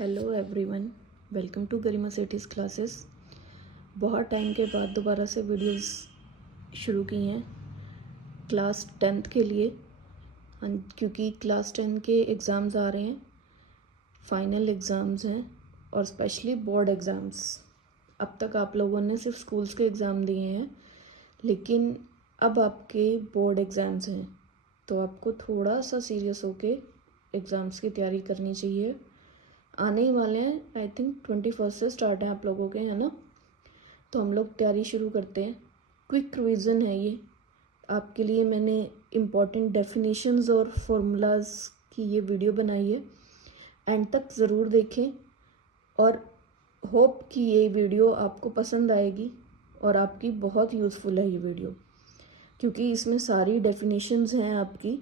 Hello everyone, welcome to Garima Sethi's classes. बहुत time के बाद दोबारा से वीडियोस शुरू की हैं क्लास 10th के लिए, क्योंकि क्लास 10 के एग्ज़ाम्स आ रहे हैं, फाइनल एग्ज़ाम्स हैं और स्पेशली बोर्ड एग्ज़ाम्स। अब तक आप लोगों ने सिर्फ स्कूल्स के एग्ज़ाम दिए हैं, लेकिन अब आपके बोर्ड एग्ज़ाम्स हैं, तो आपको थोड़ा सा सीरियस होके एग्ज़ाम्स की तैयारी करनी चाहिए। आने ही वाले हैं, आई थिंक 21 से स्टार्ट है आप लोगों के, है ना। तो हम लोग तैयारी शुरू करते हैं। क्विक रिवीजन है ये आपके लिए। मैंने इम्पॉर्टेंट डेफिनेशंस और फॉर्मूलाज की ये वीडियो बनाई है, एंड तक ज़रूर देखें और होप कि ये वीडियो आपको पसंद आएगी और आपकी बहुत यूज़फुल है ये वीडियो, क्योंकि इसमें सारी डेफिनेशंस हैं आपकी,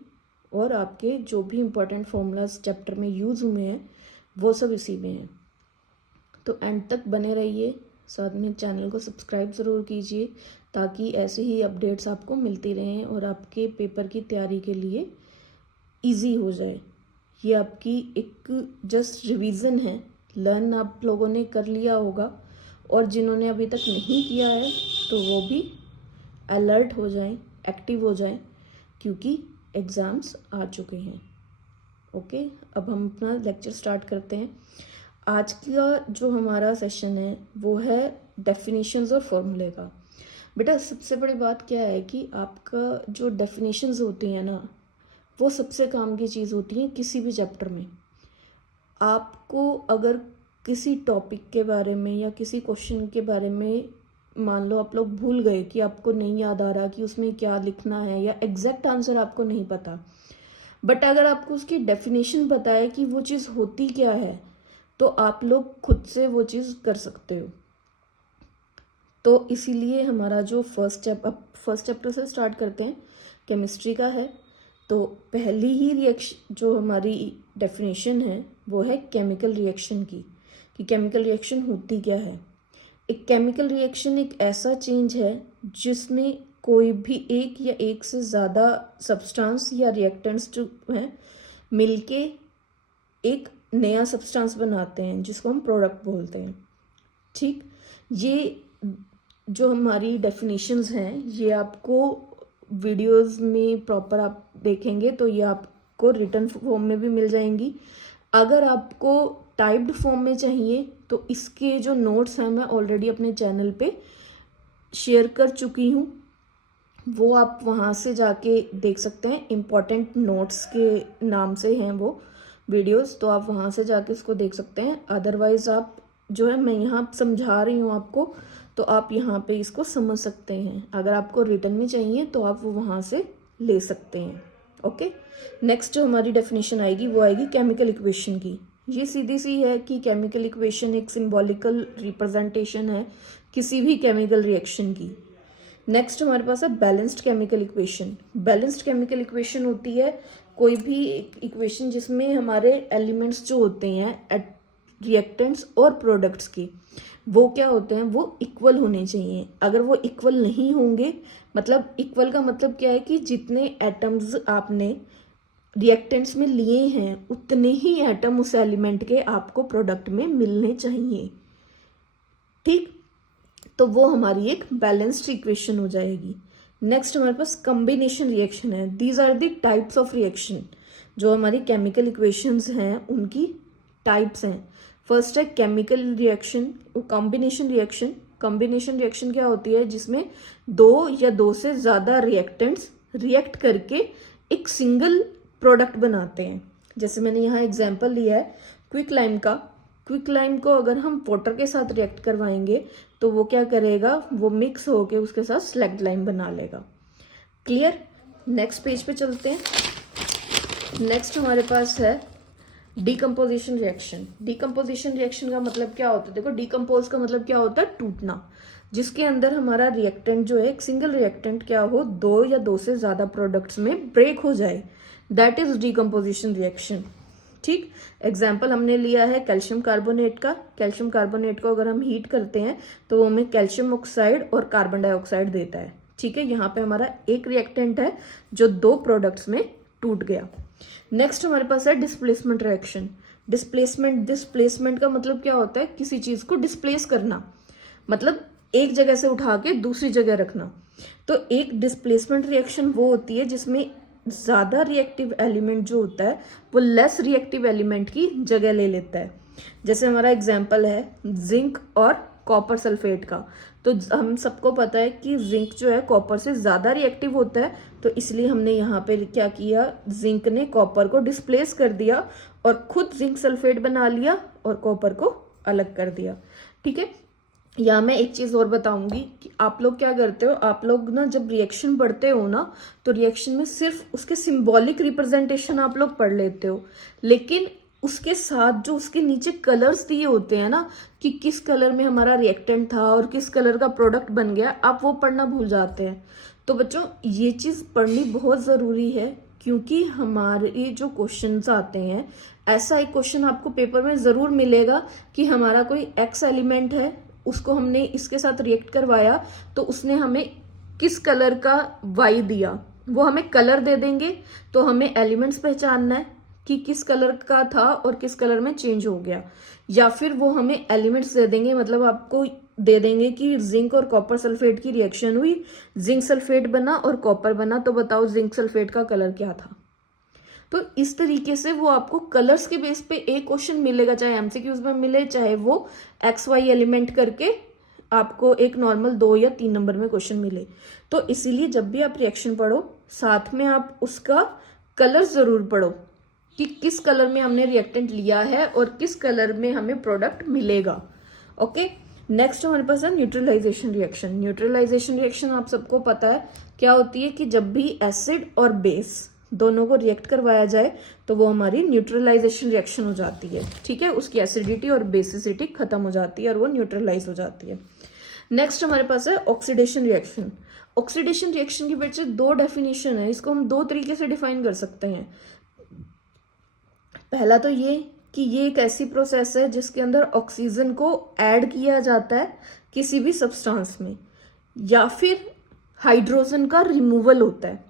और आपके जो भी इम्पोर्टेंट फॉर्मूलाज चैप्टर में यूज़ हुए हैं वो सब इसी में है। तो एंड तक बने रहिए, साथ में चैनल को सब्सक्राइब ज़रूर कीजिए ताकि ऐसे ही अपडेट्स आपको मिलती रहें और आपके पेपर की तैयारी के लिए इजी हो जाए। ये आपकी एक जस्ट रिवीजन है, लर्न आप लोगों ने कर लिया होगा, और जिन्होंने अभी तक नहीं किया है तो वो भी अलर्ट हो जाएं, एक्टिव हो जाएं, क्योंकि एग्ज़ाम्स आ चुके हैं। ओके, अब हम अपना लेक्चर स्टार्ट करते हैं। आज का जो हमारा सेशन है वो है डेफिनेशंस और फॉर्मूले का। बेटा, सबसे बड़ी बात क्या है कि आपका जो डेफिनेशंस होती हैं ना, वो सबसे काम की चीज़ होती है किसी भी चैप्टर में। आपको अगर किसी टॉपिक के बारे में या किसी क्वेश्चन के बारे में मान लो आप लोग भूल गए कि आपको नहीं याद आ रहा कि उसमें क्या लिखना है, या एग्जैक्ट आंसर आपको नहीं पता, बट अगर आपको उसकी डेफिनेशन पता है कि वो चीज़ होती क्या है, तो आप लोग खुद से वो चीज़ कर सकते हो। तो इसीलिए हमारा जो फर्स्ट चैप्टर से स्टार्ट करते हैं, केमिस्ट्री का है। तो पहली ही रिएक्शन जो हमारी डेफिनेशन है वो है केमिकल रिएक्शन की, कि केमिकल रिएक्शन होती क्या है। एक केमिकल रिएक्शन एक ऐसा चेंज है जिसमें कोई भी एक या एक से ज़्यादा सब्सटेंस या रिएक्टेंट्स जो हैं मिलके एक नया सब्सटेंस बनाते हैं, जिसको हम प्रोडक्ट बोलते हैं। ठीक, ये जो हमारी डेफिनेशंस हैं ये आपको वीडियोस में प्रॉपर आप देखेंगे तो ये आपको रिटन फॉर्म में भी मिल जाएंगी। अगर आपको टाइप्ड फॉर्म में चाहिए तो इसके जो नोट्स हैं मैं ऑलरेडी अपने चैनल पे शेयर कर चुकी हूँ, वो आप वहाँ से जाके देख सकते हैं। इम्पॉर्टेंट नोट्स के नाम से हैं वो वीडियोस, तो आप वहाँ से जाके इसको देख सकते हैं। अदरवाइज़ आप जो है, मैं यहाँ समझा रही हूँ आपको, तो आप यहाँ पे इसको समझ सकते हैं। अगर आपको रिटन में चाहिए तो आप वो वहाँ से ले सकते हैं। ओके, नेक्स्ट जो हमारी डेफिनेशन आएगी वो आएगी केमिकल इक्वेशन की। ये सीधी सी है कि केमिकल इक्वेशन एक सिंबॉलिकल रिप्रेजेंटेशन है किसी भी केमिकल रिएक्शन की। नेक्स्ट हमारे पास है balanced chemical equation. Balanced chemical equation होती है कोई भी इक्वेशन जिसमें हमारे एलिमेंट्स जो होते हैं रिएक्टेंट्स और प्रोडक्ट्स की, वो क्या होते हैं, वो इक्वल होने चाहिए। अगर वो इक्वल नहीं होंगे, मतलब इक्वल का मतलब क्या है कि जितने एटम्स आपने रिएक्टेंट्स में लिए हैं उतने ही एटम उस एलिमेंट के आपको प्रोडक्ट में मिलने चाहिए। ठीक, तो वो हमारी एक बैलेंस्ड इक्वेशन हो जाएगी। नेक्स्ट हमारे पास कॉम्बिनेशन रिएक्शन है। These are the types of reaction. जो हमारी केमिकल इक्वेशंस हैं उनकी टाइप्स हैं। फर्स्ट है chemical reaction, combination reaction. Combination reaction क्या होती है, जिसमें दो या दो से ज्यादा रिएक्टेंट्स रिएक्ट करके एक सिंगल प्रोडक्ट बनाते हैं। जैसे मैंने यहाँ एग्जाम्पल लिया है क्विक लाइम का। क्विक लाइम को अगर हम वाटर के साथ रिएक्ट करवाएंगे तो वो क्या करेगा, वो मिक्स होके उसके साथ स्लैग्ड लाइम बना लेगा। क्लियर। नेक्स्ट पेज पे चलते हैं। नेक्स्ट हमारे पास है डीकम्पोजिशन रिएक्शन। डीकम्पोजिशन रिएक्शन का मतलब क्या होता है, देखो डीकम्पोज का मतलब क्या होता है, टूटना। जिसके अंदर हमारा रिएक्टेंट जो है, एक सिंगल रिएक्टेंट क्या हो, दो या दो से ज्यादा प्रोडक्ट्स में ब्रेक हो जाए, दैट इज डीकम्पोजिशन रिएक्शन। ठीक, एग्जाम्पल हमने लिया है कैल्शियम कार्बोनेट का। कैल्शियम कार्बोनेट को अगर हम हीट करते हैं तो वो हमें कैल्शियम ऑक्साइड और कार्बन डाइऑक्साइड देता है। ठीक है, यहाँ पे हमारा एक रिएक्टेंट है जो दो प्रोडक्ट्स में टूट गया। नेक्स्ट हमारे पास है डिस्प्लेसमेंट रिएक्शन। डिस्प्लेसमेंट का मतलब क्या होता है, किसी चीज को डिस्प्लेस करना, मतलब एक जगह से उठा के दूसरी जगह रखना। तो एक डिस्प्लेसमेंट रिएक्शन वो होती है जिसमें ज्यादा रिएक्टिव एलिमेंट जो होता है वो लेस रिएक्टिव एलिमेंट की जगह ले लेता है। जैसे हमारा एग्जाम्पल है जिंक और कॉपर सल्फेट का। तो हम सबको पता है कि जिंक जो है कॉपर से ज्यादा रिएक्टिव होता है, तो इसलिए हमने यहाँ पे क्या किया, जिंक ने कॉपर को डिस्प्लेस कर दिया और खुद जिंक सल्फेट बना लिया और कॉपर को अलग कर दिया। ठीक है। या मैं एक चीज और बताऊंगी कि आप लोग क्या करते हो, आप लोग ना जब रिएक्शन पढ़ते हो ना तो रिएक्शन में सिर्फ उसके सिंबॉलिक रिप्रेजेंटेशन आप लोग पढ़ लेते हो, लेकिन उसके साथ जो उसके नीचे कलर्स दिए होते हैं ना कि किस कलर में हमारा रिएक्टेंट था और किस कलर का प्रोडक्ट बन गया, आप वो पढ़ना भूल जाते हैं। तो बच्चों ये चीज पढ़नी बहुत जरूरी है, क्योंकि हमारे जो क्वेश्चंस आते हैं, ऐसा एक क्वेश्चन आपको पेपर में जरूर मिलेगा कि हमारा कोई एक्स एलिमेंट है, उसको हमने इसके साथ रिएक्ट करवाया तो उसने हमें किस कलर का वाई दिया, वो हमें कलर दे देंगे। तो हमें एलिमेंट्स पहचानना है कि किस कलर का था और किस कलर में चेंज हो गया, या फिर वो हमें एलिमेंट्स दे देंगे, मतलब आपको दे देंगे कि जिंक और कॉपर सल्फेट की रिएक्शन हुई, जिंक सल्फेट बना और कॉपर बना, तो बताओ जिंक सल्फेट का कलर क्या था। तो इस तरीके से वो आपको कलर्स के बेस पे एक क्वेश्चन मिलेगा, चाहे एमसीक्यूज में मिले, चाहे वो एक्स वाई एलिमेंट करके आपको एक नॉर्मल 2 या 3 नंबर में क्वेश्चन मिले। तो इसीलिए जब भी आप रिएक्शन पढ़ो साथ में आप उसका कलर जरूर पढ़ो कि किस कलर में हमने रिएक्टेंट लिया है और किस कलर में हमें प्रोडक्ट मिलेगा। ओके। नेक्स्ट हमारे पास है न्यूट्रलाइजेशन रिएक्शन। न्यूट्रलाइजेशन रिएक्शन आप सबको पता है क्या होती है कि जब भी एसिड और बेस दोनों को रिएक्ट करवाया जाए तो वो हमारी न्यूट्रलाइजेशन रिएक्शन हो जाती है। ठीक है, उसकी एसिडिटी और बेसिसिटी खत्म हो जाती है और वो न्यूट्रलाइज हो जाती है। नेक्स्ट हमारे पास है ऑक्सीडेशन रिएक्शन। ऑक्सीडेशन रिएक्शन की वजह से 2 डेफिनेशन है, इसको हम 2 तरीके से डिफाइन कर सकते हैं। पहला तो ये कि ये एक ऐसी प्रोसेस है जिसके अंदर ऑक्सीजन को ऐड किया जाता है किसी भी सब्सटेंस में, या फिर हाइड्रोजन का रिमूवल होता है।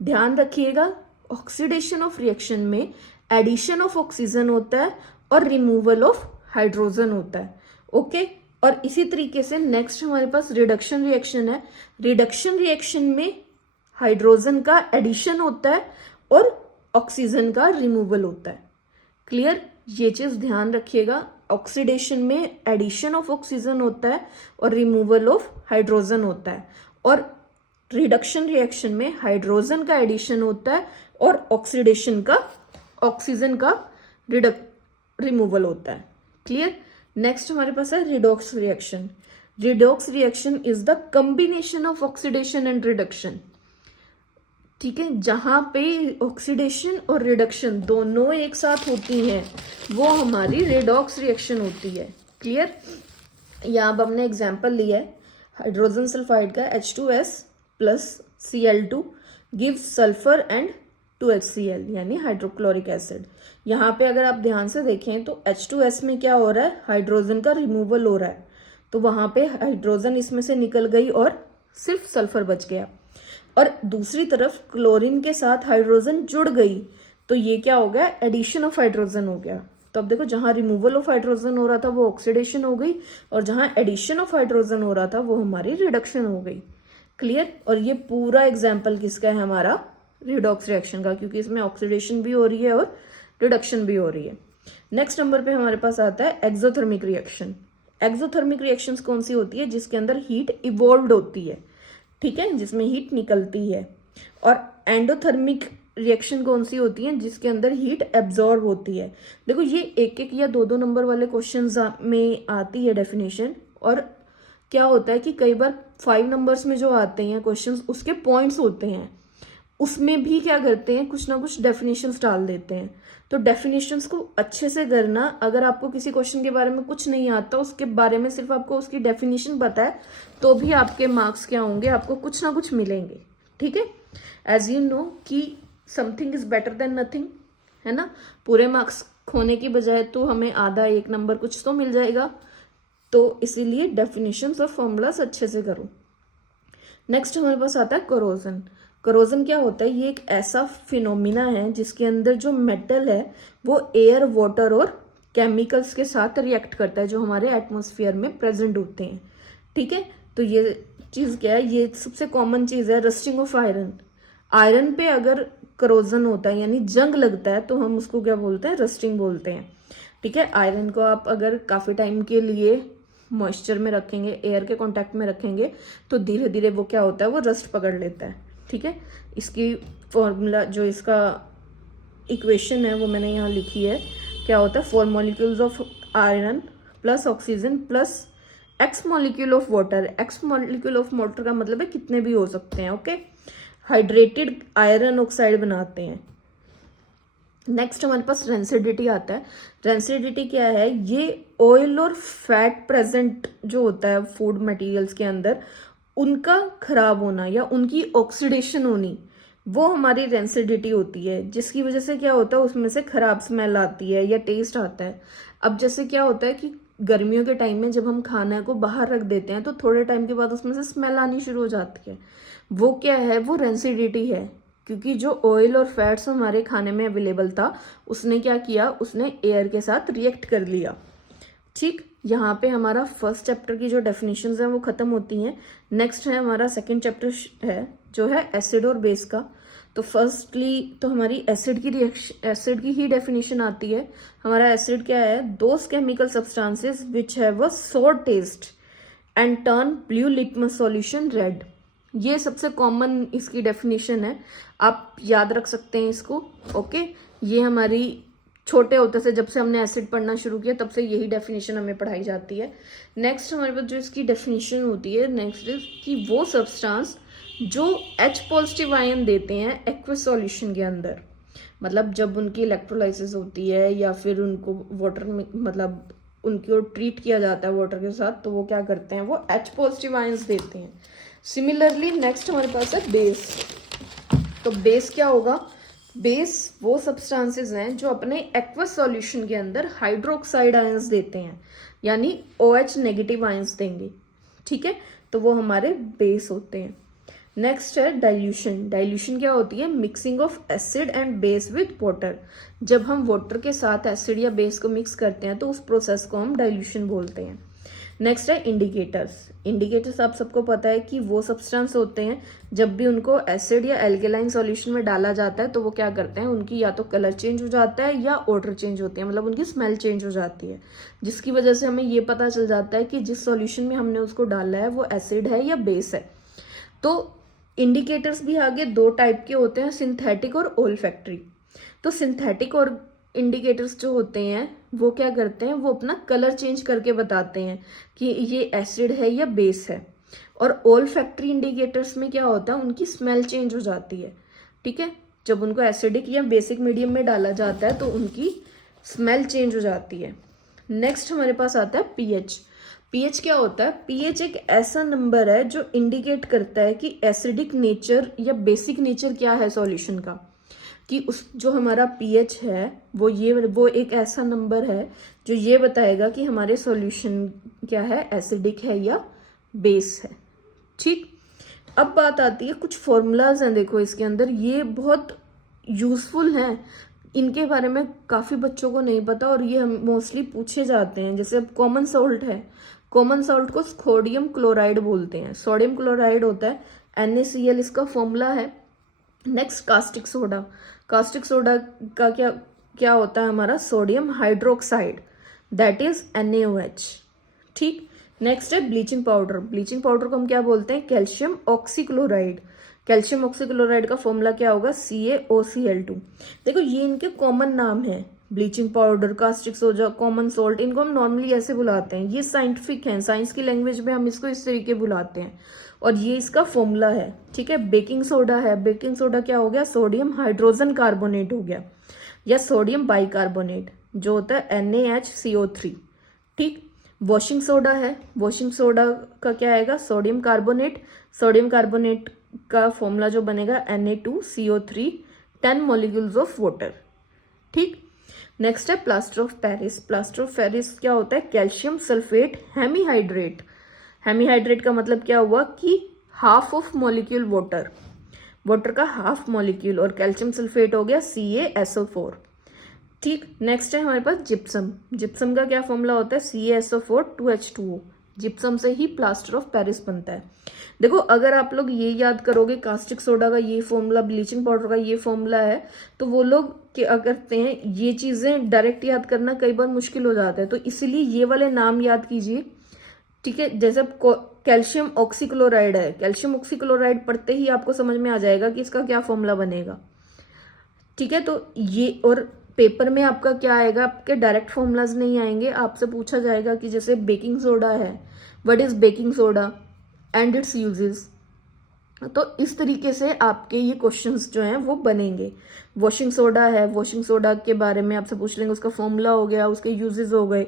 ध्यान रखिएगा, ऑक्सीडेशन ऑफ रिएक्शन में एडिशन ऑफ ऑक्सीजन होता है और रिमूवल ऑफ हाइड्रोजन होता है। ओके। और इसी तरीके से नेक्स्ट हमारे पास रिडक्शन रिएक्शन है। रिडक्शन रिएक्शन में हाइड्रोजन का एडिशन होता है और ऑक्सीजन का रिमूवल होता है। क्लियर, ये चीज ध्यान रखिएगा। ऑक्सीडेशन में एडिशन ऑफ ऑक्सीजन होता है और रिमूवल ऑफ हाइड्रोजन होता है, और रिडक्शन रिएक्शन में हाइड्रोजन का एडिशन होता है और ऑक्सीजन का रिमूवल होता है। क्लियर। नेक्स्ट हमारे पास है redox reaction. Redox reaction is the combination of oxidation and reduction. ठीक है, जहां पे ऑक्सीडेशन और रिडक्शन दोनों एक साथ होती हैं वो हमारी रिडॉक्स रिएक्शन होती है। क्लियर। यहाँ अब हमने एग्जाम्पल लिया है हाइड्रोजन सल्फाइड का H2S plus Cl2 gives sulphur and 2HCl यानी हाइड्रोक्लोरिक एसिड। यहाँ पे अगर आप ध्यान से देखें तो H2S में क्या हो रहा है, हाइड्रोजन का रिमूवल हो रहा है, तो वहां पे हाइड्रोजन इसमें से निकल गई और सिर्फ सल्फर बच गया। और दूसरी तरफ क्लोरीन के साथ हाइड्रोजन जुड़ गई तो ये क्या हो गया, एडिशन ऑफ हाइड्रोजन हो गया। तो अब देखो, जहां रिमूवल ऑफ हाइड्रोजन हो रहा था वो ऑक्सीडेशन हो गई, और जहां एडिशन ऑफ हाइड्रोजन हो रहा था वो हमारी रिडक्शन हो गई। क्लियर। और ये पूरा एग्जाम्पल किसका है, हमारा रिडॉक्स रिएक्शन का, क्योंकि इसमें ऑक्सीडेशन भी हो रही है और रिडक्शन भी हो रही है। नेक्स्ट नंबर पे हमारे पास आता है एक्सोथर्मिक रिएक्शन। एक्सोथर्मिक रिएक्शंस कौन सी होती है, जिसके अंदर हीट इवॉल्व्ड होती है। ठीक है, जिसमें हीट निकलती है। और एंडोथर्मिक रिएक्शन कौन सी होती है, जिसके अंदर हीट एब्जॉर्ब होती है। देखो, ये 1-1 या 2-2 नंबर वाले क्वेश्चंस में आती है डेफिनेशन, और क्या होता है कि कई बार 5 नंबर्स में जो आते हैं क्वेश्चंस उसके पॉइंट्स होते हैं, उसमें भी क्या करते हैं, कुछ ना कुछ डेफिनेशंस डाल देते हैं। तो डेफिनेशंस को अच्छे से करना। अगर आपको किसी क्वेश्चन के बारे में कुछ नहीं आता, उसके बारे में सिर्फ आपको उसकी डेफिनेशन पता है, तो भी आपके मार्क्स क्या होंगे, आपको कुछ ना कुछ मिलेंगे। ठीक है, एज यू नो कि something is better than nothing, है ना। पूरे मार्क्स खोने की बजाय तो हमें आधा 1 नंबर कुछ तो मिल जाएगा, तो इसीलिए डेफिनेशंस और फॉर्मूलाज अच्छे से करो। नेक्स्ट हमारे पास आता है कोरोजन। कोरोजन क्या होता है, ये एक ऐसा फिनोमिना है जिसके अंदर जो मेटल है वो एयर, वाटर और केमिकल्स के साथ रिएक्ट करता है जो हमारे एटमॉस्फेयर में प्रेजेंट होते हैं। ठीक है, तो ये चीज़ क्या है, ये सबसे कॉमन चीज़ है रस्टिंग ऑफ आयरन। आयरन पे अगर करोजन होता है यानी जंग लगता है तो हम उसको क्या बोलते हैं, रस्टिंग बोलते हैं। ठीक है, आयरन को आप अगर काफ़ी टाइम के लिए मॉइस्चर में रखेंगे, एयर के कांटेक्ट में रखेंगे, तो धीरे धीरे वो क्या होता है, वो रस्ट पकड़ लेता है। ठीक है, इसकी फॉर्मूला जो इसका इक्वेशन है वो मैंने यहाँ लिखी है। क्या होता है, 4 molecules of iron plus oxygen plus x molecule of water. X molecule of water का मतलब है कितने भी हो सकते हैं। ओके, हाइड्रेटेड आयरन ऑक्साइड बनाते हैं। नेक्स्ट हमारे पास रेंसिडिटी आता है। रेंसिडिटी क्या है, ये ऑयल और फैट प्रेजेंट जो होता है फूड मटेरियल्स के अंदर, उनका खराब होना या उनकी ऑक्सीडेशन होनी, वो हमारी रेंसिडिटी होती है, जिसकी वजह से क्या होता है, उसमें से खराब स्मेल आती है या टेस्ट आता है। अब जैसे क्या होता है कि गर्मियों के टाइम में जब हम खाना को बाहर रख देते हैं तो थोड़े टाइम के बाद उसमें से स्मेल आनी शुरू हो जाती है। वो क्या है, वो रेंसिडिटी है, क्योंकि जो ऑयल और फैट्स हमारे खाने में अवेलेबल था उसने क्या किया, उसने एयर के साथ रिएक्ट कर लिया। ठीक, यहाँ पे हमारा फर्स्ट चैप्टर की जो डेफिनेशंस हैं वो खत्म होती हैं। नेक्स्ट है हमारा सेकंड चैप्टर है जो है एसिड और बेस का। तो फर्स्टली तो हमारी एसिड की ही डेफिनेशन आती है। हमारा एसिड क्या है, those chemical substances which have a सोर test and turn blue litmus solution red. ये सबसे कॉमन इसकी डेफिनेशन है, आप याद रख सकते हैं इसको। ओके, ये हमारी छोटे होते से जब से हमने एसिड पढ़ना शुरू किया तब से यही डेफिनेशन हमें पढ़ाई जाती है। नेक्स्ट हमारे पास जो इसकी डेफिनेशन होती है नेक्स्ट इज कि वो सब्सटेंस जो H पॉजिटिव आयन देते हैं एक्वस सॉल्यूशन के अंदर, मतलब जब उनकी इलेक्ट्रोलाइसिस होती है या फिर उनको वाटर में मतलब उनको ट्रीट किया जाता है वाटर के साथ, तो वो क्या करते हैं, वो H पॉजिटिव आयंस देते हैं। सिमिलरली नेक्स्ट हमारे पास है बेस। तो बेस क्या होगा, बेस वो सब्सटेंसेस हैं जो अपने एक्वस सॉल्यूशन के अंदर हाइड्रोक्साइड आयंस देते हैं, यानी OH नेगेटिव आयंस देंगे। ठीक है, तो वो हमारे बेस होते हैं। नेक्स्ट है डाइल्यूशन। डाइल्यूशन क्या होती है, mixing of acid and base with water. जब हम वाटर के साथ एसिड या बेस को मिक्स करते हैं तो उस प्रोसेस को हम डाइल्यूशन बोलते हैं। नेक्स्ट है इंडिकेटर्स। इंडिकेटर्स आप सबको पता है कि वो सब्सटेंस होते हैं जब भी उनको एसिड या एल्केलाइन सॉल्यूशन में डाला जाता है तो वो क्या करते हैं, उनकी या तो कलर चेंज हो जाता है या ऑर्डर चेंज होती है, मतलब उनकी स्मेल चेंज हो जाती है, जिसकी वजह से हमें ये पता चल जाता है कि जिस सॉल्यूशन में हमने उसको डाला है वो एसिड है या बेस है। तो इंडिकेटर्स भी आगे 2 टाइप के होते हैं, सिंथेटिक और ओल्फैक्टरी। तो सिंथेटिक और इंडिकेटर्स जो होते हैं वो क्या करते हैं, वो अपना कलर चेंज करके बताते हैं कि ये एसिड है या बेस है। और ओल्फैक्टरी इंडिकेटर्स में क्या होता है, उनकी स्मेल चेंज हो जाती है। ठीक है, जब उनको एसिडिक या बेसिक मीडियम में डाला जाता है तो उनकी स्मेल चेंज हो जाती है। नेक्स्ट हमारे पास आता है पीएच। पीएच क्या होता है, पीएच एक ऐसा नंबर है जो इंडिकेट करता है कि एसिडिक नेचर या बेसिक नेचर क्या है सॉल्यूशन का, कि उस जो हमारा पीएच है वो एक ऐसा नंबर है जो ये बताएगा कि हमारे सॉल्यूशन क्या है, एसिडिक है या बेस है। ठीक, अब बात आती है कुछ फॉर्मूलाज हैं, देखो इसके अंदर ये बहुत यूजफुल हैं, इनके बारे में काफ़ी बच्चों को नहीं पता और ये मोस्टली पूछे जाते हैं। जैसे अब कॉमन सॉल्ट है, कॉमन सॉल्ट को सोडियम क्लोराइड बोलते हैं। सोडियम क्लोराइड होता है NaCl, इसका फॉर्मूला है। Next caustic soda. Caustic soda का क्या होता है हमारा, sodium hydroxide, that is NaOH। ठीक, नेक्स्ट है ब्लीचिंग पाउडर। ब्लीचिंग पाउडर को हम क्या बोलते हैं, कैल्शियम ऑक्सीक्लोराइड। कैल्शियम ऑक्सीक्लोराइड का फॉर्मूला क्या होगा, CaOCl2। देखो ये इनके कॉमन नाम है, bleaching powder, caustic soda, common salt, इनको हम नॉर्मली ऐसे बुलाते हैं, ये साइंटिफिक हैं, साइंस की लैंग्वेज में हम इसको इस तरीके बुलाते हैं और ये इसका फॉर्मूला है। ठीक है, बेकिंग सोडा है, बेकिंग सोडा क्या हो गया, सोडियम हाइड्रोजन कार्बोनेट हो गया या सोडियम बाइकार्बोनेट जो होता है NaHCO3। ठीक, वॉशिंग सोडा है, वॉशिंग सोडा का क्या आएगा, सोडियम कार्बोनेट। सोडियम कार्बोनेट का फॉर्मूला जो बनेगा Na2CO3, 10 मॉलिक्यूल्स ऑफ वाटर। ठीक, नेक्स्ट है plaster of Paris. Plaster of Paris क्या होता है, कैल्शियम सल्फेट हेमीहाइड्रेट। हेमीहाइड्रेट का मतलब क्या हुआ कि half of molecule water, water का हाफ मॉलिक्यूल, और कैल्शियम सल्फेट हो गया CaSO4। ठीक, नेक्स्ट है हमारे पास जिप्सम। जिप्सम का क्या फॉर्मूला होता है, CaSO4 2H2O। जिप्सम से ही प्लास्टर ऑफ पेरिस बनता है। देखो अगर आप लोग ये याद करोगे कास्टिक सोडा का ये फॉर्मूला, ब्लीचिंग पाउडर का ये फॉर्मूला है, तो वो लोग क्या करते हैं, ये चीजें डायरेक्ट याद करना कई बार मुश्किल हो जाता है, तो इसीलिए ये वाले नाम याद कीजिए। ठीक है, जैसे कैल्शियम ऑक्सीक्लोराइड है, कैल्शियम ऑक्सीक्लोराइड पढ़ते ही आपको समझ में आ जाएगा कि इसका क्या फॉर्मूला बनेगा। ठीक है, तो ये और पेपर में आपका क्या आएगा, आपके डायरेक्ट फॉर्मूलाज नहीं आएंगे, आपसे पूछा जाएगा कि जैसे बेकिंग सोडा है, what is baking soda and it's uses. तो इस तरीके से आपके ये क्वेश्चंस जो हैं वो बनेंगे। वॉशिंग सोडा है, वॉशिंग सोडा के बारे में आपसे पूछ लेंगे, उसका फॉर्मूला हो गया, उसके यूजेस हो गए।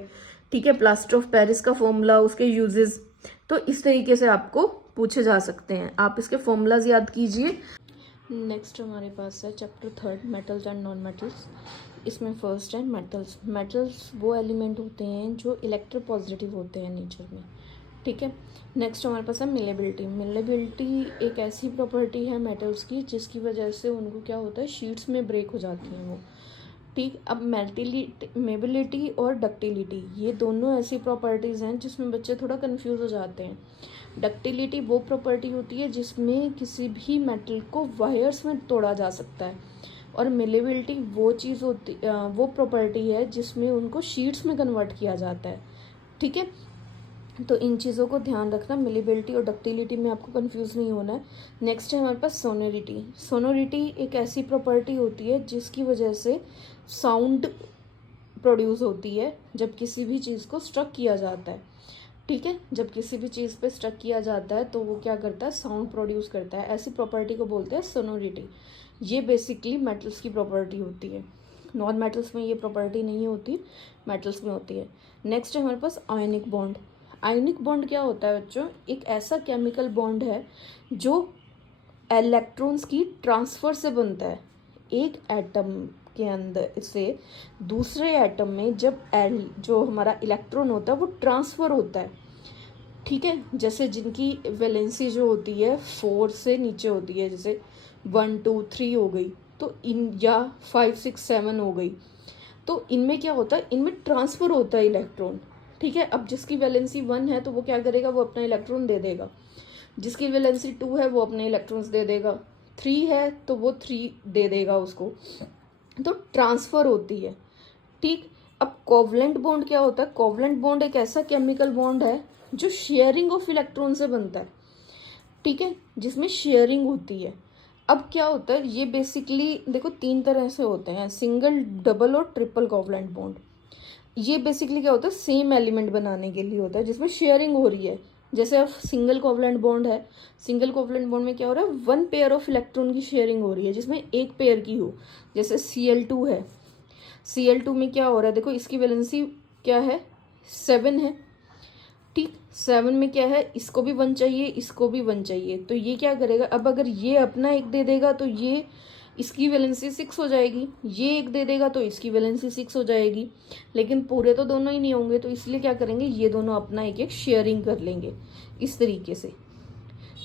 ठीक है, प्लास्टर ऑफ पेरिस का फॉर्मूला, उसके यूजेस। तो इस तरीके से आपको पूछे जा सकते हैं, आप इसके फॉर्मूलाज याद कीजिए। नेक्स्ट हमारे पास है chapter 3 metals and non metals. इसमें फर्स्ट है मेटल्स। मेटल्स वो एलिमेंट होते हैं जो इलेक्ट्रोपॉजिटिव होते हैं नेचर में। ठीक है, नेक्स्ट हमारे पास है मिलेबिलिटी। मिलेबिलिटी एक ऐसी प्रॉपर्टी है मेटल्स की जिसकी वजह से उनको क्या होता है, शीट्स में ब्रेक हो जाती हैं वो। ठीक, अब मेबिलिटी और डक्टिलिटी ये दोनों ऐसी प्रॉपर्टीज़ हैं जिसमें बच्चे थोड़ा कंफ्यूज हो जाते हैं। डक्टिलिटी वो प्रॉपर्टी होती है जिसमें किसी भी मेटल को वायर्स में तोड़ा जा सकता है, और मिलेबिलिटी वो चीज़ होती वो प्रॉपर्टी है जिसमें उनको शीट्स में कन्वर्ट किया जाता है। ठीक है, तो इन चीज़ों को ध्यान रखना, मिलेबिलिटी और डक्टिलिटी में आपको कंफ्यूज नहीं होना है। नेक्स्ट है हमारे पास सोनोरिटी। सोनोरिटी एक ऐसी प्रॉपर्टी होती है जिसकी वजह से साउंड प्रोड्यूस होती है जब किसी भी चीज़ को स्ट्रक किया जाता है। ठीक है, जब किसी भी चीज़ पे स्ट्रक किया जाता है तो वो क्या करता है, साउंड प्रोड्यूस करता है। ऐसी प्रॉपर्टी को बोलते हैं सोनोरिटी। ये बेसिकली मेटल्स की प्रॉपर्टी होती है। नॉन मेटल्स में ये प्रॉपर्टी नहीं होती, मेटल्स में होती है। नेक्स्ट है हमारे पास आयनिक बॉन्ड। आयनिक बॉन्ड क्या होता है बच्चों, एक ऐसा केमिकल बॉन्ड है जो इलेक्ट्रॉन्स की ट्रांसफ़र से बनता है। एक एटम के अंदर से दूसरे एटम में जब जो हमारा इलेक्ट्रॉन होता है वो ट्रांसफ़र होता है। ठीक है, जैसे जिनकी वैलेंसी जो होती है 4 से नीचे होती है, जैसे 1 2 3 हो गई, तो इन या 5 6 7 हो गई, तो इनमें क्या होता है, इनमें ट्रांसफ़र होता है इलेक्ट्रॉन। ठीक है, अब जिसकी वैलेंसी 1 है तो वो क्या करेगा, वो अपना इलेक्ट्रॉन दे देगा। जिसकी वैलेंसी 2 है वो अपने इलेक्ट्रॉन्स दे देगा। 3 है तो वो 3 दे देगा उसको, तो ट्रांसफ़र होती है। ठीक, अब कोवलेंट बॉन्ड क्या होता है, कोवलेंट बॉन्ड एक ऐसा केमिकल बॉन्ड है जो शेयरिंग ऑफ इलेक्ट्रॉन से बनता है। ठीक है, जिसमें शेयरिंग होती है। अब क्या होता है, ये बेसिकली देखो 3 तरह से होते हैं, सिंगल, डबल और ट्रिपल कोवलेंट बॉन्ड। ये बेसिकली क्या होता है, सेम एलिमेंट बनाने के लिए होता है जिसमें शेयरिंग हो रही है। जैसे अब सिंगल कोवलेंट बॉन्ड है, सिंगल कोवलेंट बॉन्ड में क्या हो रहा है, 1 पेयर ऑफ इलेक्ट्रॉन की शेयरिंग हो रही है जिसमें 1 पेयर की हो। जैसे Cl2 है, Cl2 में क्या हो रहा है, देखो इसकी वैलेंसी क्या है, 7 है। ठीक, 7 में क्या है, इसको भी 1 चाहिए, इसको भी 1 चाहिए, तो ये क्या करेगा, अब अगर ये अपना 1 दे देगा तो ये इसकी वैलेंसी 6 हो जाएगी, ये 1 दे देगा तो इसकी वैलेंसी 6 हो जाएगी, लेकिन पूरे तो दोनों ही नहीं होंगे, तो इसलिए क्या करेंगे, ये दोनों अपना एक एक शेयरिंग कर लेंगे इस तरीके से।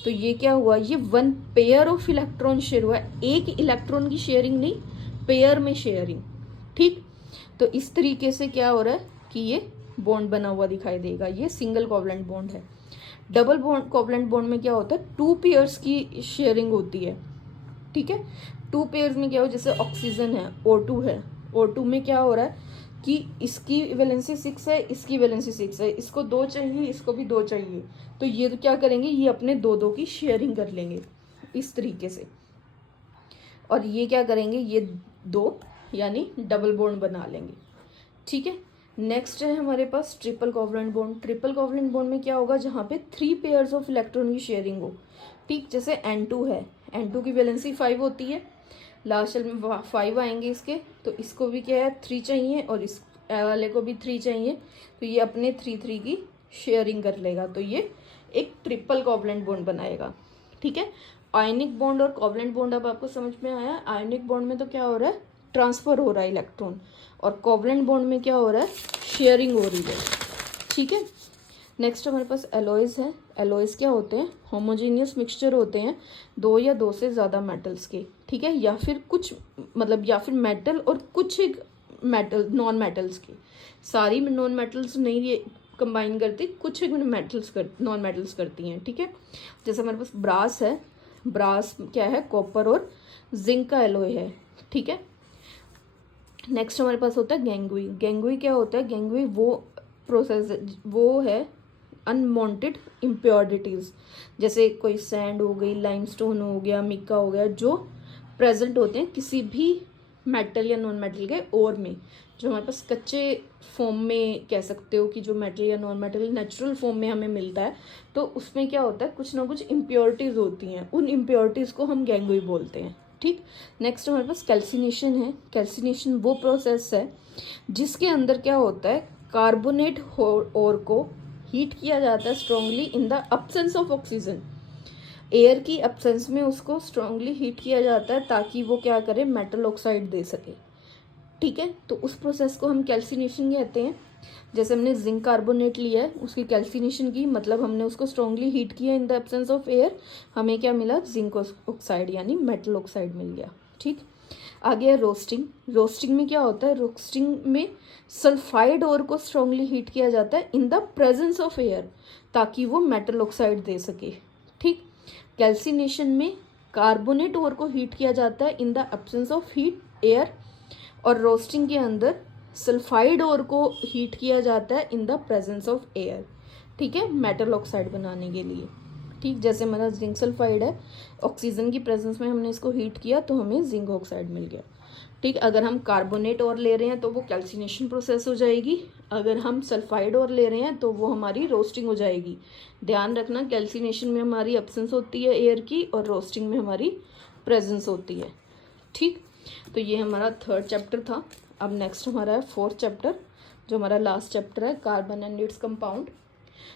तो ये क्या हुआ, ये 1 पेयर ऑफ इलेक्ट्रॉन शेयर हुआ, एक इलेक्ट्रॉन की शेयरिंग नहीं, पेयर में शेयरिंग। ठीक, तो इस तरीके से क्या हो रहा है कि ये बॉन्ड बना हुआ दिखाई देगा, ये सिंगल कोवलेंट बॉन्ड है। डबल बॉन्ड कोवलेंट बॉन्ड में क्या होता है, 2 पेयर्स की शेयरिंग होती है। ठीक है, 2 पेयर्स में क्या हो, जैसे ऑक्सीजन है, O2 है, O2 में क्या हो रहा है कि इसकी वैलेंसी 6 है, इसकी वैलेंसी 6 है, इसको 2 चाहिए, इसको भी 2 चाहिए, तो ये तो क्या करेंगे, ये अपने 2 की शेयरिंग कर लेंगे इस तरीके से, और ये क्या करेंगे, ये 2 यानी डबल बॉन्ड बना लेंगे। ठीक है, नेक्स्ट है हमारे पास triple covalent bond. Triple covalent bond में क्या होगा, जहाँ पे 3 पेयर्स ऑफ इलेक्ट्रॉन की शेयरिंग हो। ठीक, जैसे N2 है, N2 की वैलेंसी 5 होती है, लास्ट में 5 आएंगे इसके, तो इसको भी क्या है 3 चाहिए, और इस वाले को भी 3 चाहिए, तो ये अपने 3 की शेयरिंग कर लेगा, तो ये एक ट्रिपल कोवलेंट बॉन्ड बनाएगा। ठीक है, आयनिक बॉन्ड और कोवलेंट बॉन्ड अब आपको समझ में आया। आयनिक बॉन्ड में तो क्या हो रहा है, ट्रांसफर हो रहा है इलेक्ट्रॉन, और कोवलेंट बॉन्ड में क्या हो रहा है, शेयरिंग हो रही है। ठीक है, नेक्स्ट हमारे पास एलॉयज है। एलॉयज क्या होते हैं, होमोजीनियस मिक्सचर होते हैं 2 या 2 से ज़्यादा मेटल्स के। ठीक है, या फिर कुछ मतलब या फिर मेटल और कुछ एक मेटल नॉन मेटल्स की, सारी नॉन मेटल्स नहीं ये कंबाइन करती, कुछ मेटल्स नॉन मेटल्स करती हैं। ठीक है, जैसे हमारे पास ब्रास है, ब्रास क्या है, कॉपर और जिंक का एलॉय है। ठीक है, नेक्स्ट हमारे पास होता है गैंगुई। गैंगुई क्या होता है, गैंगुई वो प्रोसेस वो है अनवांटेड इम्प्योरिटीज़, जैसे कोई सैंड हो गई, लाइमस्टोन हो गया, मिका हो गया, जो प्रेजेंट होते हैं किसी भी मेटल या नॉन मेटल के ओर में, जो हमारे पास कच्चे फॉर्म में कह सकते हो कि जो मेटल या नॉन मेटल नेचुरल फॉर्म में हमें मिलता है, तो उसमें क्या होता है, कुछ ना कुछ इम्प्योरिटीज़ होती हैं, उन इम्प्योरिटीज़ को हम गैंगुई बोलते हैं। ठीक, नेक्स्ट हमारे पास कैल्सिनेशन है। कैल्सिनेशन वो प्रोसेस है जिसके अंदर क्या होता है, कार्बोनेट ओर को हीट किया जाता है strongly in the absence of oxygen, air की अब्सेंस में उसको स्ट्रांगली हीट किया जाता है ताकि वो क्या करे, मेटल ऑक्साइड दे सके। ठीक है, तो उस प्रोसेस को हम कैल्सिनेशन कहते हैं। जैसे हमने जिंक कार्बोनेट लिया है, उसकी कैल्सिनेशन की, मतलब हमने उसको स्ट्रांगली हीट किया in the absence of air, हमें क्या मिला, जिंक ऑक्साइड यानी मेटल ऑक्साइड मिल गया। ठीक, आगे है रोस्टिंग। रोस्टिंग में क्या होता है, रोस्टिंग में सल्फाइड ओर को स्ट्रांगली हीट किया जाता है in the presence of air ताकि वो मेटल ऑक्साइड दे सके। ठीक, कैल्सिनेशन में कार्बोनेट ओर को हीट किया जाता है in the absence of heat air, और रोस्टिंग के अंदर सल्फाइड ओर को हीट किया जाता है in the presence of air. ठीक है, मेटल ऑक्साइड बनाने के लिए। ठीक, जैसे हमारा जिंक सल्फाइड है, ऑक्सीजन की प्रेजेंस में हमने इसको हीट किया तो हमें जिंक ऑक्साइड मिल गया। ठीक, अगर हम कार्बोनेट और ले रहे हैं तो वो कैल्सिनेशन प्रोसेस हो जाएगी, अगर हम सल्फाइड और ले रहे हैं तो वो हमारी रोस्टिंग हो जाएगी। ध्यान रखना, कैल्सिनेशन में हमारी एब्सेंस होती है एयर की और रोस्टिंग में हमारी प्रेजेंस होती है। ठीक, तो ये हमारा थर्ड चैप्टर था। अब नेक्स्ट हमारा है फोर्थ चैप्टर, जो हमारा लास्ट चैप्टर है, कार्बन एंड इट्स कंपाउंड।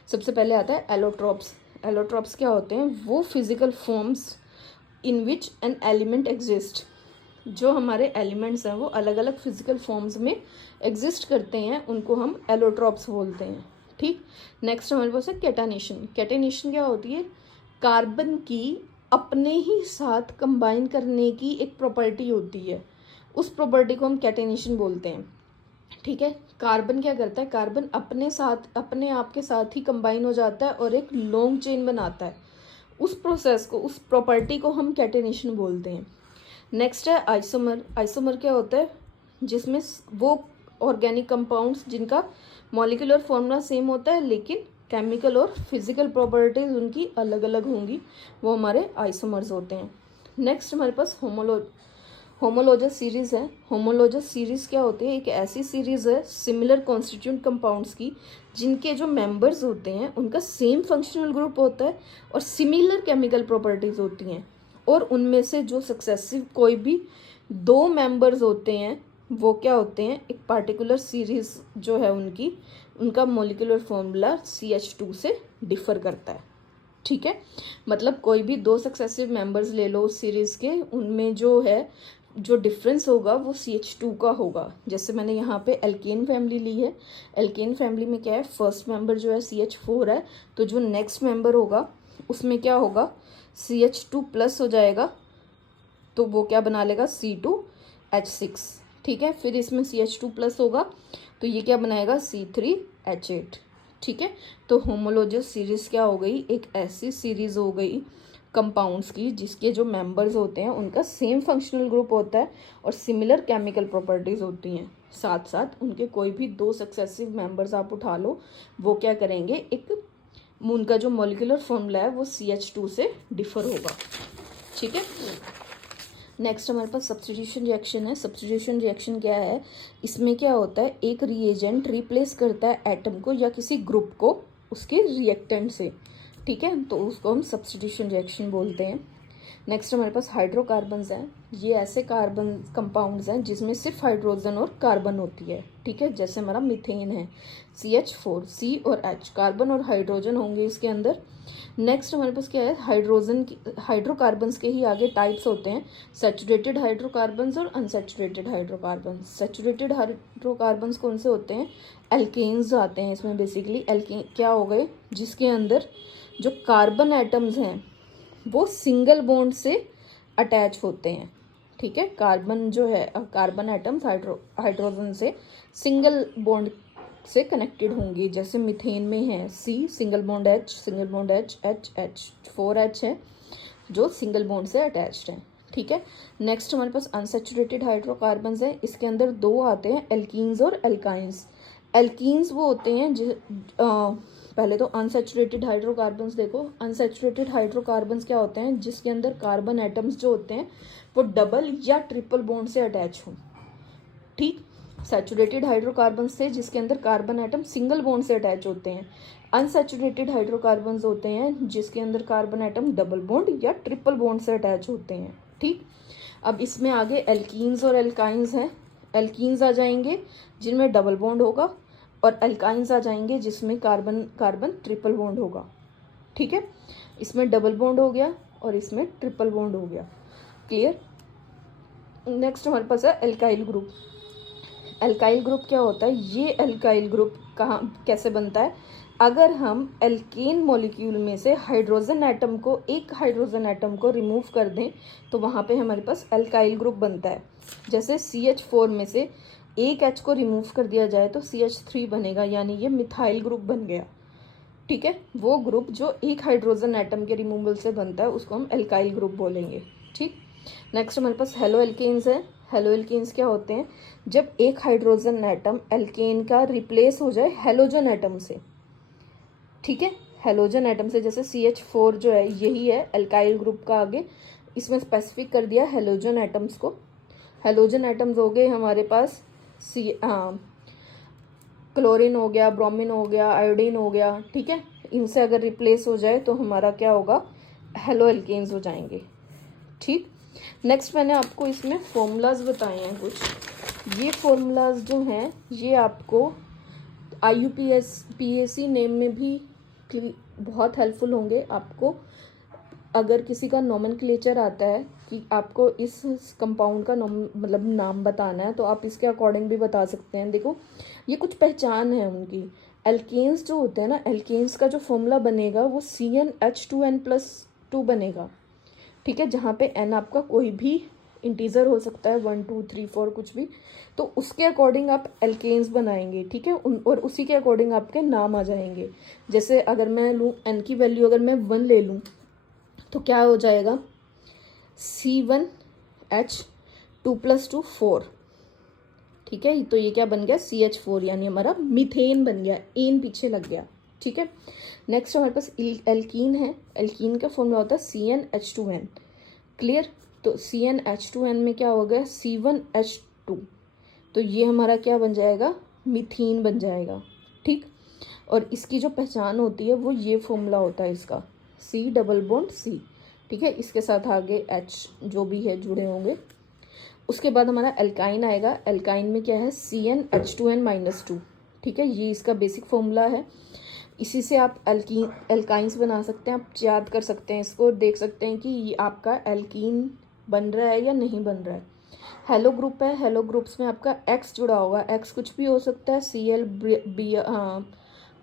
सबसे पहले आता है एलोट्रॉप्स। एलोट्रॉप्स क्या होते हैं, वो physical forms in which an element exist, जो हमारे एलिमेंट्स हैं वो अलग अलग फिजिकल फॉर्म्स में एग्जिस्ट करते हैं, उनको हम एलोट्रॉप्स बोलते हैं। ठीक, नेक्स्ट हमारे पास है कैटानेशन। कैटानेशन क्या होती है, कार्बन की अपने ही साथ कंबाइन करने की एक प्रॉपर्टी होती है, उस प्रॉपर्टी को हम कैटेनेशन बोलते हैं। ठीक है, कार्बन क्या करता है, कार्बन अपने साथ, अपने आप के साथ ही कंबाइन हो जाता है और एक लॉन्ग चेन बनाता है, उस प्रोसेस को, उस प्रॉपर्टी को हम कैटेनेशन बोलते हैं। नेक्स्ट है आइसोमर। आइसोमर क्या होता है, जिसमें वो ऑर्गेनिक कंपाउंड्स जिनका मॉलिक्यूलर फॉर्मूला सेम होता है लेकिन केमिकल और फिजिकल प्रॉपर्टीज उनकी अलग अलग होंगी, वो हमारे आइसोमर्स होते हैं। नेक्स्ट हमारे पास होमोलोजस सीरीज है। होमोलोजस सीरीज क्या होती है, एक ऐसी सीरीज है सिमिलर कॉन्स्टिट्यूएंट कंपाउंड्स की जिनके जो मेंबर्स होते हैं उनका सेम फंक्शनल ग्रुप होता है और सिमिलर केमिकल प्रॉपर्टीज होती हैं, और उनमें से जो सक्सेसिव कोई भी दो मेंबर्स होते हैं वो क्या होते हैं, एक पार्टिकुलर सीरीज जो है उनका मॉलिक्यूलर फॉर्मूला CH2 से डिफर करता है। ठीक है, मतलब कोई भी दो सक्सेसिव मेंबर्स ले लो उस सीरीज के, उनमें जो डिफरेंस होगा वो CH2 का होगा। जैसे मैंने यहाँ पे एल्केन फैमिली ली है, एल्केन फैमिली में क्या है, फर्स्ट मेंबर जो है CH4 है, तो जो नेक्स्ट मेंबर होगा उसमें क्या होगा, CH2 प्लस हो जाएगा, तो वो क्या बना लेगा, C2H6। ठीक है, फिर इसमें CH2 प्लस होगा तो ये क्या बनाएगा, C3H8। ठीक है, तो होमोलोजस सीरीज क्या हो गई, एक ऐसी सीरीज हो गई कंपाउंड्स की जिसके जो मेंबर्स होते हैं उनका सेम फंक्शनल ग्रुप होता है और सिमिलर केमिकल प्रॉपर्टीज होती हैं, साथ साथ उनके कोई भी दो सक्सेसिव मेंबर्स आप उठा लो, वो क्या करेंगे, एक उनका जो मॉलिक्यूलर फॉर्मूला है वो CH2 से डिफर होगा। ठीक है, नेक्स्ट हमारे पास सब्स्टिट्यूशन रिएक्शन है। सब्स्टिट्यूशन रिएक्शन क्या है, इसमें क्या होता है, एक रिएजेंट रिप्लेस करता है एटम को या किसी ग्रुप को उसके रिएक्टेंट से। ठीक है, तो उसको हम सब्स्टिट्यूशन रिएक्शन बोलते हैं। नेक्स्ट हमारे पास हाइड्रोकार्बन्स हैं। ये ऐसे कार्बन कंपाउंड्स हैं जिसमें सिर्फ हाइड्रोजन और कार्बन होती है। ठीक है, जैसे हमारा मीथेन है, CH4, C और H, कार्बन और हाइड्रोजन होंगे इसके अंदर। नेक्स्ट हमारे पास क्या है, हाइड्रोकार्बन्स के ही आगे टाइप्स होते हैं, सैचुरेटेड हाइड्रोकार्बन्स और अनसैचुरेटेड हाइड्रोकार्बन्स। सैचुरेटेड हाइड्रोकार्बन्स कौन से होते हैं, एल्केन्स आते हैं इसमें। बेसिकली एल्केन क्या हो गए, जिसके अंदर जो कार्बन एटम्स हैं वो सिंगल बॉन्ड से अटैच होते हैं। ठीक है। कार्बन जो है, कार्बन एटम्स हाइड्रोजन से सिंगल बॉन्ड से कनेक्टेड होंगे। जैसे मीथेन में है C single bond H, single bond H, H, H, 4H है जो सिंगल बॉन्ड से अटैच्ड है, ठीक है। नेक्स्ट हमारे पास अनसैचुरेटेड हाइड्रोकार्बन्स है। इसके अंदर दो आते हैं, एल्कीन्स और एल्काइंस। एल्कीन्स वो होते हैं पहले तो अनसैचुरेटेड हाइड्रोकार्बन्स देखो। अनसैचुरेटेड हाइड्रोकार्बन्स क्या होते हैं, जिसके अंदर कार्बन एटम्स जो होते हैं वो डबल या ट्रिपल बॉन्ड से अटैच हों, ठीक। सैचुरेटेड हाइड्रोकार्बन से जिसके अंदर कार्बन एटम सिंगल बॉन्ड से अटैच होते हैं। अनसैचुरेटेड हाइड्रोकार्बन्स होते हैं जिसके अंदर कार्बन एटम डबल बॉन्ड या ट्रिपल बॉन्ड से अटैच होते हैं, ठीक। अब इसमें आगे एल्कीन्स और एल्काइंस हैं। एल्कीन्स आ जाएंगे जिनमें डबल बॉन्ड होगा, और एल्काइंस आ जाएंगे जिसमें कार्बन कार्बन ट्रिपल बॉन्ड होगा, ठीक है। इसमें डबल बॉन्ड हो गया और इसमें ट्रिपल बॉन्ड हो गया, क्लियर। नेक्स्ट हमारे पास है एल्काइल ग्रुप। एल्काइल ग्रुप क्या होता है, ये एल्काइल ग्रुप कहाँ कैसे बनता है, अगर हम एल्केन मॉलिक्यूल में से हाइड्रोजन एटम को, एक हाइड्रोजन एटम को रिमूव कर दें तो वहाँ पे हमारे पास एल्काइल ग्रुप बनता है। जैसे CH4 में से एक H को रिमूव कर दिया जाए तो CH3 बनेगा, यानी ये मिथाइल ग्रुप बन गया, ठीक है। वो ग्रुप जो एक हाइड्रोजन एटम के रिमूवल से बनता है उसको हम एल्काइल ग्रुप बोलेंगे, ठीक। नेक्स्ट हमारे पास हेलो एल्केन्स है। हेलो एल्केन्स क्या होते हैं, जब एक हाइड्रोजन एटम एल्केन का रिप्लेस हो जाए हेलोजन एटम से, ठीक है। हेलोजन एटम से, जैसे CH4 जो है यही है एल्काइल ग्रुप का आगे, इसमें स्पेसिफिक कर दिया हेलोजन एटम्स को। हेलोजन एटम्स हो गए हमारे पास क्लोरीन हो गया, ब्रोमीन हो गया, आयोडीन हो गया, ठीक है। इनसे अगर रिप्लेस हो जाए तो हमारा क्या होगा, हेलो एल्केन्स हो जाएंगे, ठीक। नेक्स्ट मैंने आपको इसमें फॉर्मूलाज बताए हैं कुछ। ये फॉर्मूलाज जो हैं ये आपको IUPAC PAC नेम में भी बहुत हेल्पफुल होंगे आपको। अगर किसी का नोमेनक्लेचर आता है कि आपको इस कंपाउंड का नाम बताना है तो आप इसके अकॉर्डिंग भी बता सकते हैं। देखो ये कुछ पहचान है उनकी। एल्केन्स जो होते हैं ना, एल्केन्स का जो फॉर्मूला बनेगा वो CnH2n+2 बनेगा, ठीक है। जहाँ पे n आपका कोई भी इंटीजर हो सकता है, 1 2 3 4 कुछ भी, तो उसके अकॉर्डिंग आप एल्केन्स बनाएंगे, ठीक है। और उसी के अकॉर्डिंग आपके नाम आ जाएंगे। जैसे अगर मैं लूँ n की वैल्यू, अगर मैं 1 ले लूँ तो क्या हो जाएगा, C1H2+2 4, ठीक है। तो ये क्या बन गया, CH4, यानी हमारा मीथेन बन गया, एन पीछे लग गया, ठीक है। नेक्स्ट हमारे पास एल्कीन है। एल्कीन का फॉर्मूला होता है CnH2n, क्लियर। तो CnH2n में क्या हो गया, C1H2, तो ये हमारा क्या बन जाएगा, मीथेन बन जाएगा, ठीक। और इसकी जो पहचान होती है वो ये फॉर्मूला होता है इसका, C डबल बॉन्ड C, ठीक है। इसके साथ आगे H जो भी है जुड़े होंगे। उसके बाद हमारा एल्काइन आएगा। एल्काइन में क्या है, CnH2n-2, ठीक है। ये इसका बेसिक फॉर्मूला है। इसी से आप एल्काइंस बना सकते हैं, आप याद कर सकते हैं इसको, देख सकते हैं कि ये आपका एल्कीन बन रहा है या नहीं बन रहा है। हेलो ग्रुप है। हेलो ग्रुप्स में आपका X जुड़ा होगा। X कुछ भी हो सकता है, Cl,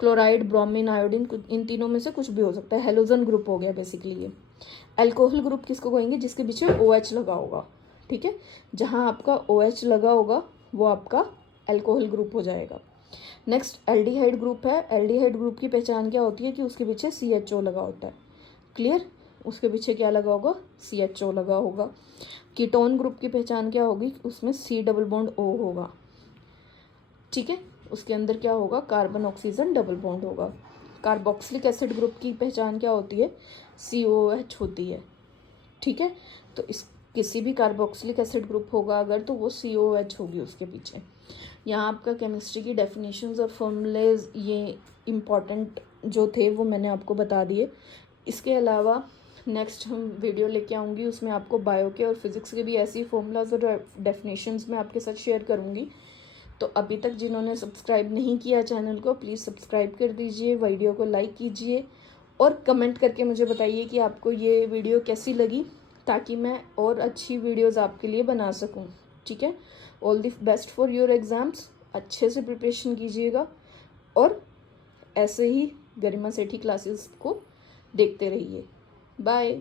क्लोराइड, ब्रोमीन, आयोडीन, इन तीनों में से कुछ भी हो सकता है। हेलोजन ग्रुप हो गया बेसिकली ये। अल्कोहल ग्रुप किसको कहेंगे, जिसके पीछे OH लगा होगा, ठीक है। जहाँ आपका OH लगा होगा वो आपका अल्कोहल ग्रुप हो जाएगा। नेक्स्ट एल्डिहाइड ग्रुप है। एल्डिहाइड ग्रुप की पहचान क्या होती है कि उसके पीछे CHO लगा होता है, क्लियर। उसके पीछे क्या लगा होगा, CHO लगा होगा। कीटोन ग्रुप की पहचान क्या होगी, उसमें C डबल बॉन्ड O होगा, ठीक है। उसके अंदर क्या होगा, कार्बन ऑक्सीजन डबल बॉन्ड होगा। कार्बोक्सिलिक एसिड ग्रुप की पहचान क्या होती है, COH होती है, ठीक है। तो इस किसी भी कार्बोक्सिलिक एसिड ग्रुप होगा अगर, तो वो COH होगी उसके पीछे। यहाँ आपका केमिस्ट्री की डेफिनेशंस और फॉर्मूलेज ये इम्पॉर्टेंट जो थे वो मैंने आपको बता दिए। इसके अलावा नेक्स्ट हम वीडियो लेके आऊँगी, उसमें आपको बायो के और फिज़िक्स के भी ऐसी फॉर्मूलाज और डेफिनेशंस मैं आपके साथ शेयर करूँगी। तो अभी तक जिन्होंने सब्सक्राइब नहीं किया चैनल को, प्लीज़ सब्सक्राइब कर दीजिए, वीडियो को लाइक कीजिए और कमेंट करके मुझे बताइए कि आपको ये वीडियो कैसी लगी, ताकि मैं और अच्छी वीडियोस आपके लिए बना सकूं, ठीक है। All the best for your exams. अच्छे से प्रिपरेशन कीजिएगा और ऐसे ही गरिमा सेठी क्लासेस को देखते रहिए। बाय।